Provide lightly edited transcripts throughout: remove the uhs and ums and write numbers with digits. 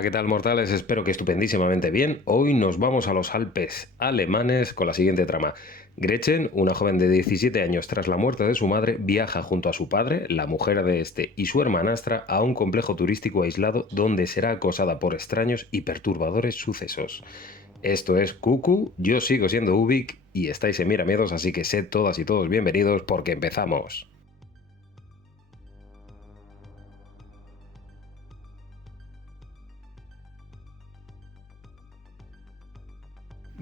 Hola, ¿qué tal, mortales? Espero que estupendísimamente bien. Hoy nos vamos a los Alpes alemanes con la siguiente trama. Gretchen, una joven de 17 años tras la muerte de su madre, viaja junto a su padre, la mujer de este y su hermanastra a un complejo turístico aislado donde será acosada por extraños y perturbadores sucesos. Esto es Cucu, yo sigo siendo Ubik y estáis en Miramiedos, así que sed todas y todos bienvenidos porque empezamos.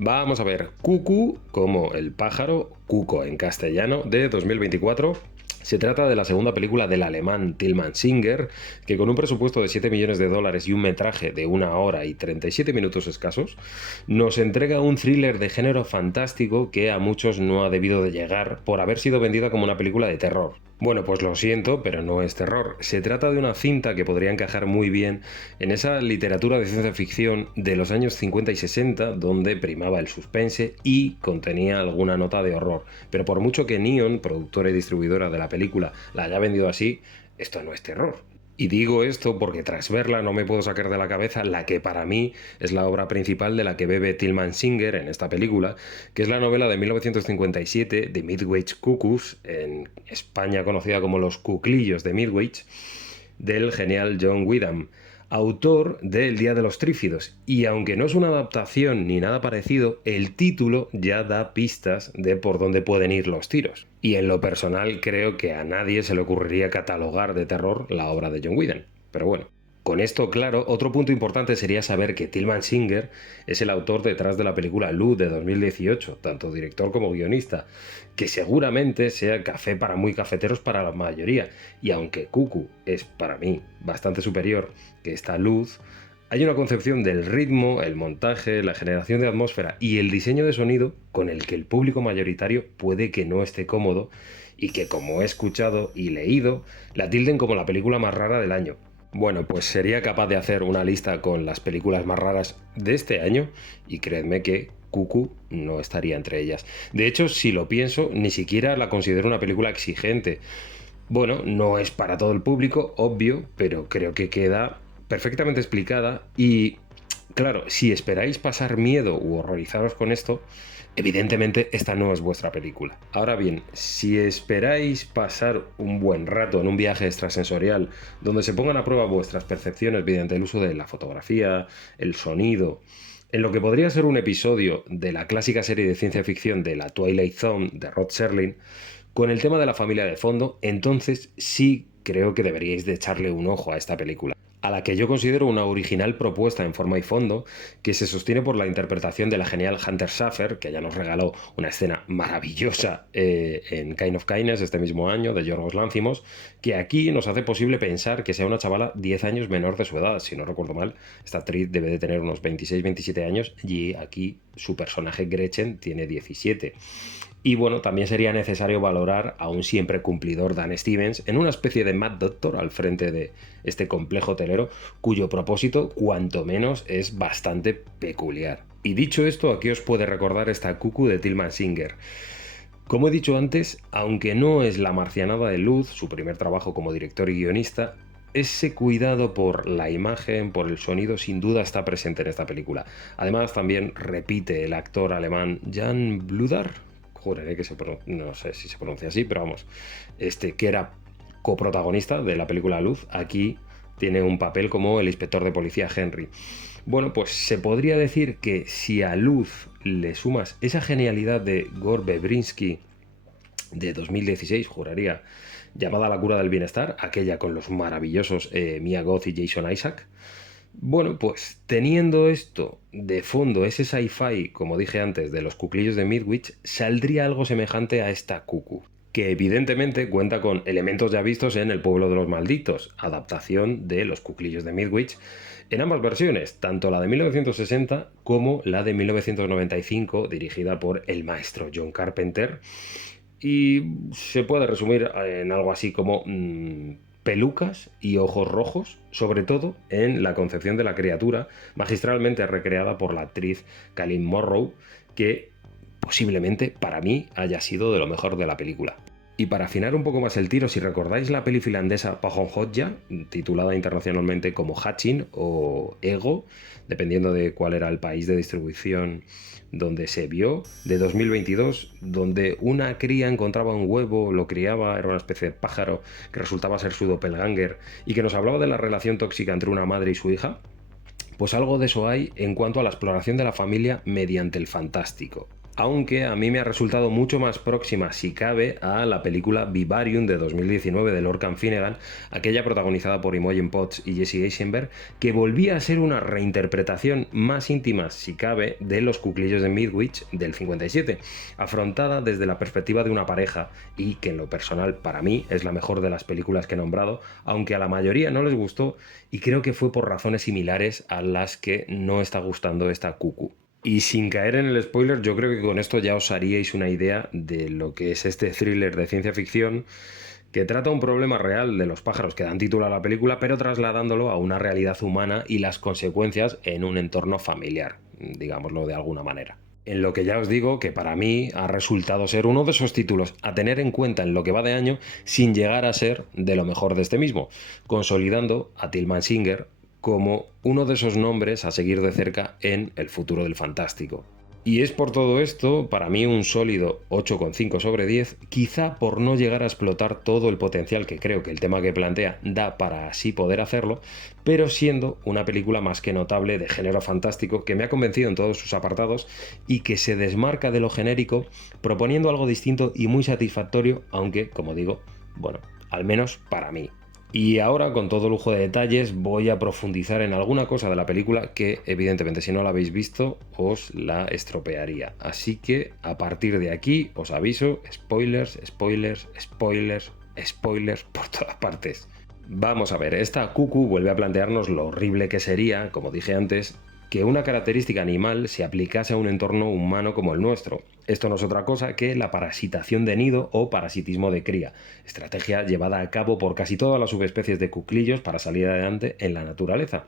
Vamos a ver, Cucu, como el pájaro, Cuco en castellano, de 2024. Se trata de la segunda película del alemán Tilman Singer, que con un presupuesto de 7 millones de dólares y un metraje de 1 hora y 37 minutos escasos, nos entrega un thriller de género fantástico que a muchos no ha debido de llegar por haber sido vendida como una película de terror. Bueno, pues lo siento, pero no es terror. Se trata de una cinta que podría encajar muy bien en esa literatura de ciencia ficción de los años 50 y 60, donde primaba el suspense y contenía alguna nota de horror. Pero por mucho que Neon, productora y distribuidora de la película, la haya vendido así, esto no es terror. Y digo esto porque tras verla no me puedo sacar de la cabeza la que para mí es la obra principal de la que bebe Tilman Singer en esta película, que es la novela de 1957 de Midwich Cuckoos, en España conocida como Los Cuclillos de Midwich, del genial John Wyndham, autor de El Día de los Trífidos. Y aunque no es una adaptación ni nada parecido, el título ya da pistas de por dónde pueden ir los tiros. Y en lo personal creo que a nadie se le ocurriría catalogar de terror la obra de John Wyndham. Pero bueno. Con esto claro, otro punto importante sería saber que Tilman Singer es el autor detrás de la película Luz de 2018, tanto director como guionista, que seguramente sea café para muy cafeteros para la mayoría, y aunque Cuckoo es para mí bastante superior que esta Luz, hay una concepción del ritmo, el montaje, la generación de atmósfera y el diseño de sonido con el que el público mayoritario puede que no esté cómodo y que, como he escuchado y leído, la tilden como la película más rara del año. Bueno, pues sería capaz de hacer una lista con las películas más raras de este año y creedme que Cuckoo no estaría entre ellas. De hecho, si lo pienso, ni siquiera la considero una película exigente. Bueno, no es para todo el público, obvio, pero creo que queda perfectamente explicada y, claro, si esperáis pasar miedo u horrorizaros con esto, evidentemente esta no es vuestra película. Ahora bien, si esperáis pasar un buen rato en un viaje extrasensorial donde se pongan a prueba vuestras percepciones mediante el uso de la fotografía, el sonido, en lo que podría ser un episodio de la clásica serie de ciencia ficción de la Twilight Zone de Rod Serling, con el tema de la familia de fondo, entonces sí creo que deberíais de echarle un ojo a esta película, a la que yo considero una original propuesta en forma y fondo, que se sostiene por la interpretación de la genial Hunter Schafer, que ya nos regaló una escena maravillosa en Kind of Kindness este mismo año, de Yorgos Lanthimos, que aquí nos hace posible pensar que sea una chavala 10 años menor de su edad. Si no recuerdo mal, esta actriz debe de tener unos 26-27 años y aquí su personaje Gretchen tiene 17. Y bueno, también sería necesario valorar a un siempre cumplidor Dan Stevens en una especie de Mad Doctor al frente de este complejo hotelero, cuyo propósito, cuanto menos, es bastante peculiar. Y dicho esto, ¿a qué os puede recordar esta Cuckoo de Tilman Singer? Como he dicho antes, aunque no es La Marcianada de Luz, su primer trabajo como director y guionista, ese cuidado por la imagen, por el sonido, sin duda está presente en esta película. Además, también repite el actor alemán Jan Bludar, juraré que no sé si se pronuncia así, pero vamos, que era coprotagonista de la película Luz, aquí tiene un papel como el inspector de policía Henry. Bueno, pues se podría decir que si a Luz le sumas esa genialidad de Gore Verbinski de 2016, juraría, llamada La cura del bienestar, aquella con los maravillosos Mia Goth y Jason Isaac. Bueno, pues teniendo esto de fondo, ese sci-fi, como dije antes, de los cuclillos de Midwich, saldría algo semejante a esta Cuckoo, que evidentemente cuenta con elementos ya vistos en El pueblo de los malditos, adaptación de los cuclillos de Midwich, en ambas versiones, tanto la de 1960 como la de 1995, dirigida por el maestro John Carpenter, y se puede resumir en algo así como pelucas y ojos rojos, sobre todo en la concepción de la criatura, magistralmente recreada por la actriz Colleen Morrow, que posiblemente para mí haya sido de lo mejor de la película. Y para afinar un poco más el tiro, si recordáis la peli finlandesa Pajonhotja, titulada internacionalmente como Hatchin o Ego, dependiendo de cuál era el país de distribución donde se vio, de 2022, donde una cría encontraba un huevo, lo criaba, era una especie de pájaro que resultaba ser su doppelganger y que nos hablaba de la relación tóxica entre una madre y su hija, pues algo de eso hay en cuanto a la exploración de la familia mediante el fantástico. Aunque a mí me ha resultado mucho más próxima, si cabe, a la película Vivarium de 2019 de Lorcan Finnegan, aquella protagonizada por Imogen Poots y Jesse Eisenberg, que volvía a ser una reinterpretación más íntima, si cabe, de Los cuclillos de Midwich del 57, afrontada desde la perspectiva de una pareja y que en lo personal para mí es la mejor de las películas que he nombrado, aunque a la mayoría no les gustó y creo que fue por razones similares a las que no está gustando esta Cuckoo. Y sin caer en el spoiler, yo creo que con esto ya os haríais una idea de lo que es este thriller de ciencia ficción que trata un problema real de los pájaros que dan título a la película, pero trasladándolo a una realidad humana y las consecuencias en un entorno familiar, digámoslo de alguna manera. En lo que ya os digo que para mí ha resultado ser uno de esos títulos a tener en cuenta en lo que va de año sin llegar a ser de lo mejor de este mismo, consolidando a Tilman Singer como uno de esos nombres a seguir de cerca en el futuro del fantástico. Y es por todo esto, para mí un sólido 8,5 sobre 10, quizá por no llegar a explotar todo el potencial que creo que el tema que plantea da para así poder hacerlo, pero siendo una película más que notable de género fantástico que me ha convencido en todos sus apartados y que se desmarca de lo genérico, proponiendo algo distinto y muy satisfactorio, aunque, como digo, bueno, al menos para mí. Y ahora, con todo lujo de detalles, voy a profundizar en alguna cosa de la película que, evidentemente, si no la habéis visto, os la estropearía. Así que, a partir de aquí, os aviso, spoilers, spoilers, spoilers, spoilers por todas partes. Vamos a ver, esta Cuckoo vuelve a plantearnos lo horrible que sería, como dije antes, que una característica animal se aplicase a un entorno humano como el nuestro. Esto no es otra cosa que la parasitación de nido o parasitismo de cría, estrategia llevada a cabo por casi todas las subespecies de cuclillos para salir adelante en la naturaleza.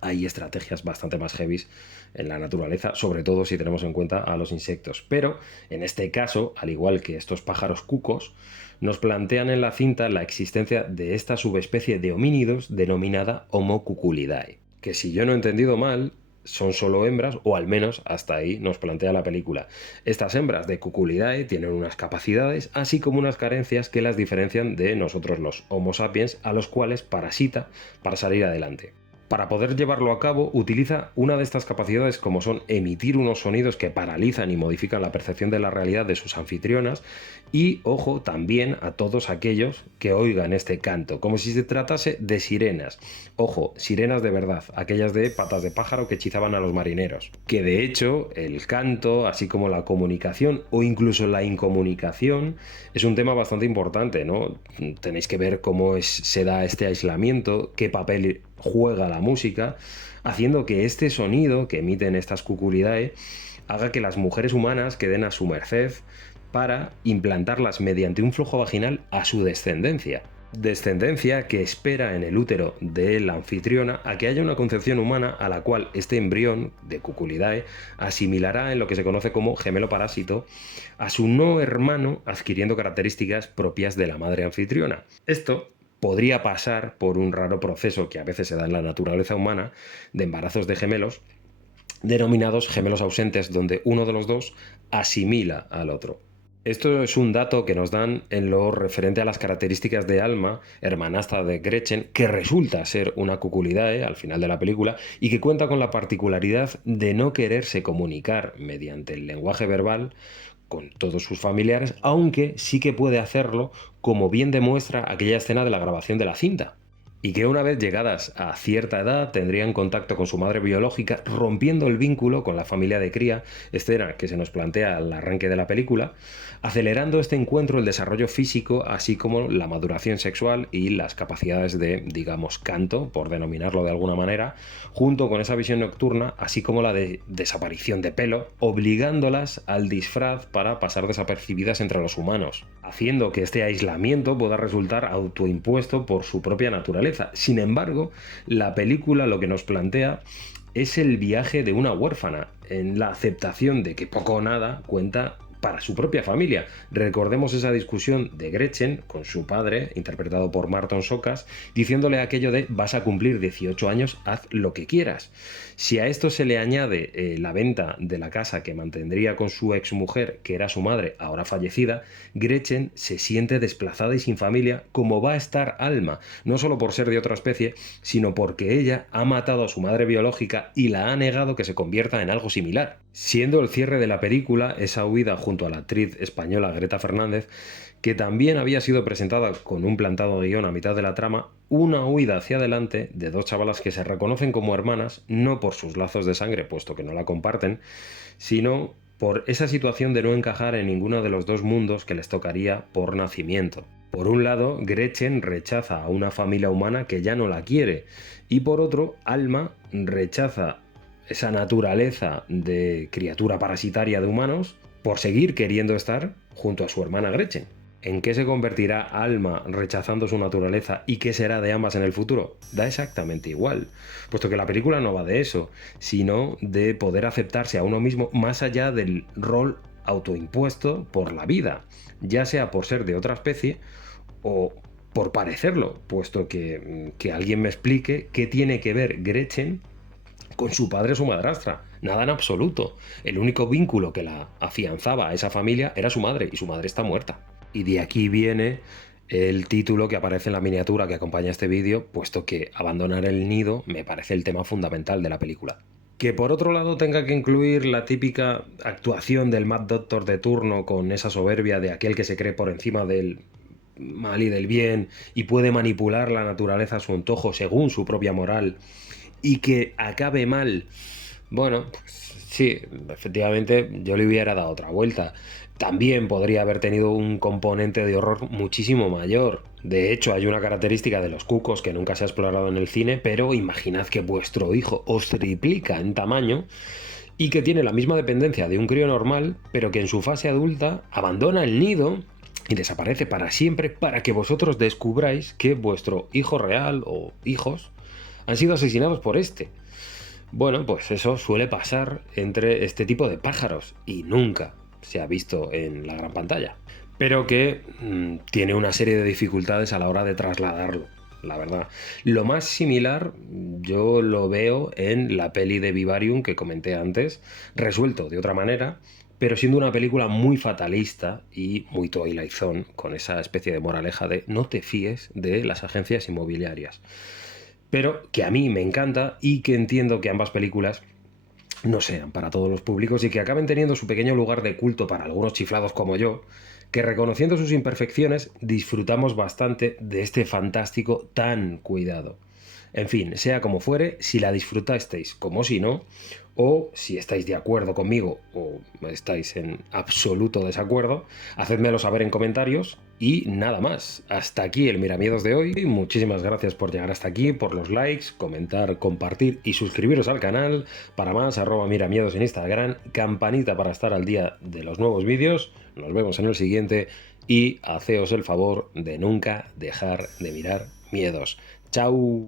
Hay estrategias bastante más heavies en la naturaleza, sobre todo si tenemos en cuenta a los insectos. Pero en este caso, al igual que estos pájaros cucos, nos plantean en la cinta la existencia de esta subespecie de homínidos denominada Homo cuculidae, que si yo no he entendido mal, son solo hembras, o al menos hasta ahí nos plantea la película. Estas hembras de Cuculidae tienen unas capacidades, así como unas carencias que las diferencian de nosotros los Homo sapiens, a los cuales parasita para salir adelante. Para poder llevarlo a cabo, utiliza una de estas capacidades como son emitir unos sonidos que paralizan y modifican la percepción de la realidad de sus anfitrionas y, ojo, también a todos aquellos que oigan este canto, como si se tratase de sirenas. Ojo, sirenas de verdad, aquellas de patas de pájaro que hechizaban a los marineros. Que de hecho, el canto, así como la comunicación o incluso la incomunicación, es un tema bastante importante, ¿no? Tenéis que ver cómo se da este aislamiento, qué papel juega la música, haciendo que este sonido que emiten estas Cuculidae haga que las mujeres humanas queden a su merced para implantarlas mediante un flujo vaginal a su descendencia. Descendencia que espera en el útero de la anfitriona a que haya una concepción humana a la cual este embrión de Cuculidae asimilará en lo que se conoce como gemelo parásito a su no hermano, adquiriendo características propias de la madre anfitriona. Esto podría pasar por un raro proceso que a veces se da en la naturaleza humana de embarazos de gemelos, denominados gemelos ausentes, donde uno de los dos asimila al otro. Esto es un dato que nos dan en lo referente a las características de Alma, hermanastra de Gretchen, que resulta ser una Cuculidae al final de la película y que cuenta con la particularidad de no quererse comunicar mediante el lenguaje verbal con todos sus familiares, aunque sí que puede hacerlo, como bien demuestra aquella escena de la grabación de la cinta. Y que una vez llegadas a cierta edad tendrían contacto con su madre biológica, rompiendo el vínculo con la familia de cría, escena que se nos plantea al arranque de la película, acelerando este encuentro el desarrollo físico, así como la maduración sexual y las capacidades de, digamos, canto, por denominarlo de alguna manera, junto con esa visión nocturna, así como la de desaparición de pelo, obligándolas al disfraz para pasar desapercibidas entre los humanos, haciendo que este aislamiento pueda resultar autoimpuesto por su propia naturaleza. Sin embargo, la película lo que nos plantea es el viaje de una huérfana, en la aceptación de que poco o nada cuenta para su propia familia. Recordemos esa discusión de Gretchen con su padre, interpretado por Marton Socas, diciéndole aquello de vas a cumplir 18 años, haz lo que quieras. Si a esto se le añade la venta de la casa que mantendría con su exmujer, que era su madre, ahora fallecida, Gretchen se siente desplazada y sin familia, como va a estar Alma, no solo por ser de otra especie, sino porque ella ha matado a su madre biológica y la ha negado que se convierta en algo similar. Siendo el cierre de la película esa huida junto a la actriz española Greta Fernández, que también había sido presentada con un plantado guión a mitad de la trama, una huida hacia adelante de dos chavalas que se reconocen como hermanas, no por sus lazos de sangre, puesto que no la comparten, sino por esa situación de no encajar en ninguno de los dos mundos que les tocaría por nacimiento. Por un lado, Gretchen rechaza a una familia humana que ya no la quiere, y por otro, Alma rechaza esa naturaleza de criatura parasitaria de humanos por seguir queriendo estar junto a su hermana Gretchen. ¿En qué se convertirá Alma rechazando su naturaleza y qué será de ambas en el futuro? Da exactamente igual, puesto que la película no va de eso, sino de poder aceptarse a uno mismo más allá del rol autoimpuesto por la vida, ya sea por ser de otra especie o por parecerlo, puesto que alguien me explique qué tiene que ver Gretchen con su padre o su madrastra. Nada en absoluto. El único vínculo que la afianzaba a esa familia era su madre, y su madre está muerta. Y de aquí viene el título que aparece en la miniatura que acompaña este vídeo, puesto que abandonar el nido me parece el tema fundamental de la película. Que por otro lado tenga que incluir la típica actuación del Mad Doctor de turno con esa soberbia de aquel que se cree por encima del mal y del bien y puede manipular la naturaleza a su antojo según su propia moral, y que acabe mal, bueno, pues sí, efectivamente yo le hubiera dado otra vuelta. También podría haber tenido un componente de horror muchísimo mayor. De hecho, hay una característica de los cucos que nunca se ha explorado en el cine, pero imaginad que vuestro hijo os triplica en tamaño y que tiene la misma dependencia de un crío normal, pero que en su fase adulta abandona el nido y desaparece para siempre para que vosotros descubráis que vuestro hijo real o hijos han sido asesinados por este. Bueno, pues eso suele pasar entre este tipo de pájaros y nunca se ha visto en la gran pantalla. Pero que tiene una serie de dificultades a la hora de trasladarlo, la verdad. Lo más similar yo lo veo en la peli de Vivarium que comenté antes, resuelto de otra manera, pero siendo una película muy fatalista y muy Twilight Zone, con esa especie de moraleja de no te fíes de las agencias inmobiliarias. Pero que a mí me encanta y que entiendo que ambas películas no sean para todos los públicos y que acaben teniendo su pequeño lugar de culto para algunos chiflados como yo, que reconociendo sus imperfecciones disfrutamos bastante de este fantástico tan cuidado. En fin, sea como fuere, si la disfrutasteis como si no, o si estáis de acuerdo conmigo o estáis en absoluto desacuerdo, hacedmelo saber en comentarios y nada más. Hasta aquí el Miramiedos de hoy. Muchísimas gracias por llegar hasta aquí, por los likes, comentar, compartir y suscribiros al canal. Para más, @miramiedos en Instagram, campanita para estar al día de los nuevos vídeos. Nos vemos en el siguiente y haceos el favor de nunca dejar de mirar miedos. ¡Chao!